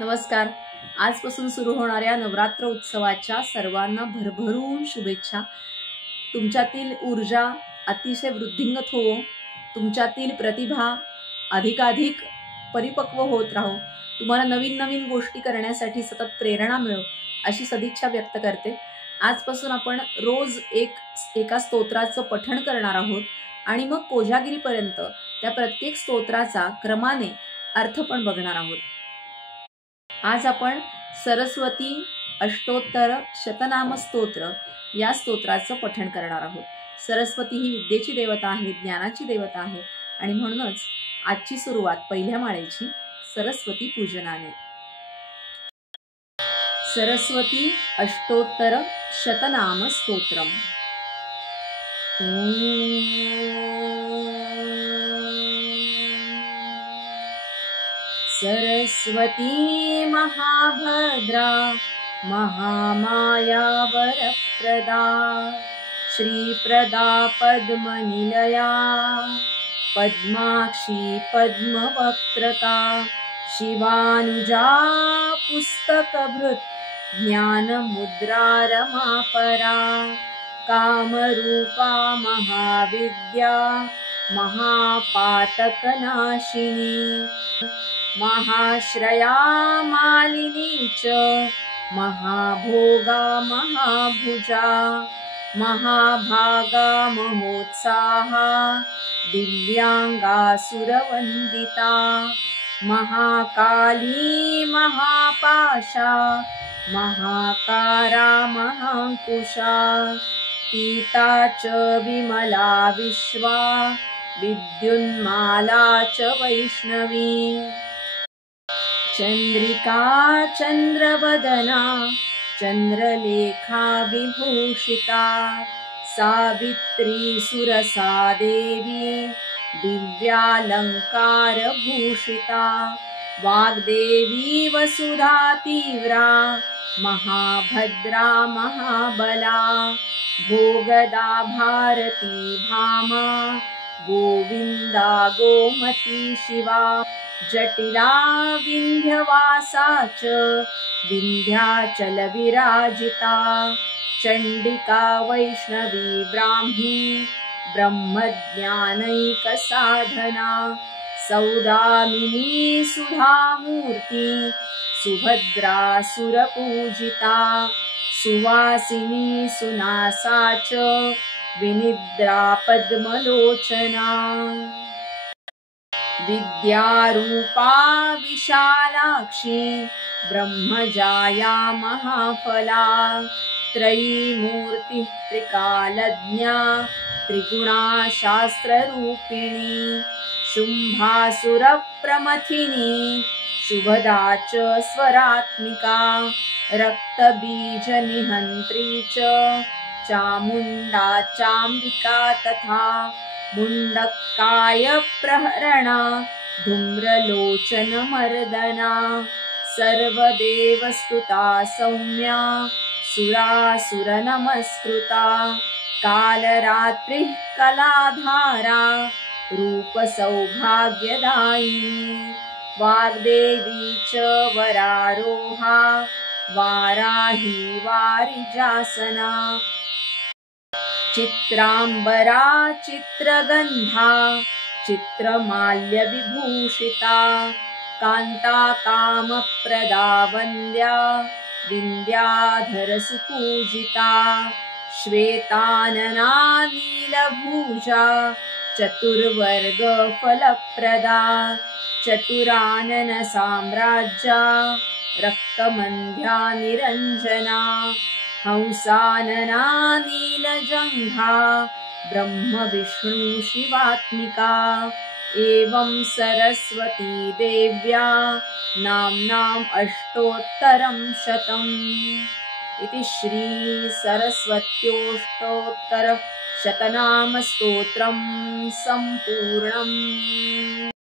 नमस्कार। आजपासून सुरू होणाऱ्या नवरात्र उत्सवाच्या सर्वांना भरभरून शुभेच्छा। तुमच्यातील ऊर्जा अतिशय वृद्धिंगत हो, तुमच्यातील प्रतिभा अधिकाधिक परिपक्व होत राहो, तुम्हाला नवीन नवीन गोष्टी करण्यासाठी सतत प्रेरणा मिळो अशी सदिच्छा व्यक्त करते। आजपासून आपण रोज एका स्तोत्राचं पठण करणार आहोत आणि मग कोजागिरीपर्यंत त्या प्रत्येक स्तोत्राचा क्रमाने अर्थ पण बघणार आहोत। आज आपण सरस्वती अष्टोत्तर शतनाम स्तोत्र या स्तोत्राचं पठण करणार आहोत। सरस्वती ही विद्येची देवता आहे, ज्ञानाची देवता आहे आणि म्हणूनच आजची सुरुवात पहिल्या माळेची सरस्वती पूजनाने। सरस्वती अष्टोत्तर शतनाम स्तोत्रम। सरस्वती महाभद्रा महामाया वरप्रदा श्रीप्रदा पद्मनिलया पद्माक्षी पद्मवक्त्रका शिवानुजा पुस्तकभृत् ज्ञानमुद्रा रमापरा कामरूपा महाविद्या महापातकनाशिनी महाश्रया मालिनी च महाभोगा महाभुजा महाभागा महोत्साहा दिव्यांगा सुरवंदिता महाकाली महापाशा महाकारा महांकुशा पीता च विमला विश्वा विद्युन्माला च वैष्णवी चंद्रिका चंद्रवदना चंद्रलेखा विभूषिता सावित्री सुरसा देवी दिव्यालंकार भूषिता वाग्देवी वसुधा तीव्रा महाभद्रा महाबला भोगदा भारती भामा गोविंदा गोमती शिवा जटिला विंध्यवासा च विंध्याचल विराजिता चंडिका वैष्णवी ब्राह्मी ब्रह्मज्ञानैक साधना सौदामिनी सुधामूर्ति सुभद्रा सुरपूजिता सुवासिनी सुनासा च विनिद्रा पद्मलोचना विद्यारूपा विशालाक्षी ब्रह्मजाया महाफला त्रयीमूर्ति त्रिकालज्ञा त्रिगुणा शास्त्ररूपिणी शुंभासुर प्रमथिनी शुभदा च स्वरात्मिका रक्तबीज निहंत्री च चामुंडा चांबिका तथा मुंडकाय प्रहरणा धूम्रलोचन मर्दना सर्वदेवस्तुता सौम्या सुरासुर नमस्कृता कालरात्रि कलाधारा रूप सौभाग्यदायिनी वाग्देवी च वरारोहा वाराही वारिजासना चित्रांबरा चित्रगंधा चित्रमाल्य विभूषिता कांता कामप्रदा वंद्या विंध्याधर सुपूजिता श्वेतानना नीलभुजा चतुर्वर्ग फलप्रदा चतुरानन साम्राज्या रक्तमंध्या निरंजना हंसानना नीलजंघा ब्रह्म विष्णु शिवात्मिका एवं सरस्वती देव्या नाम्नाम् अष्टोत्तरं शतम् इति श्री सरस्वत्योष्टोत्तर शतनाम स्तोत्रं संपूर्णम्।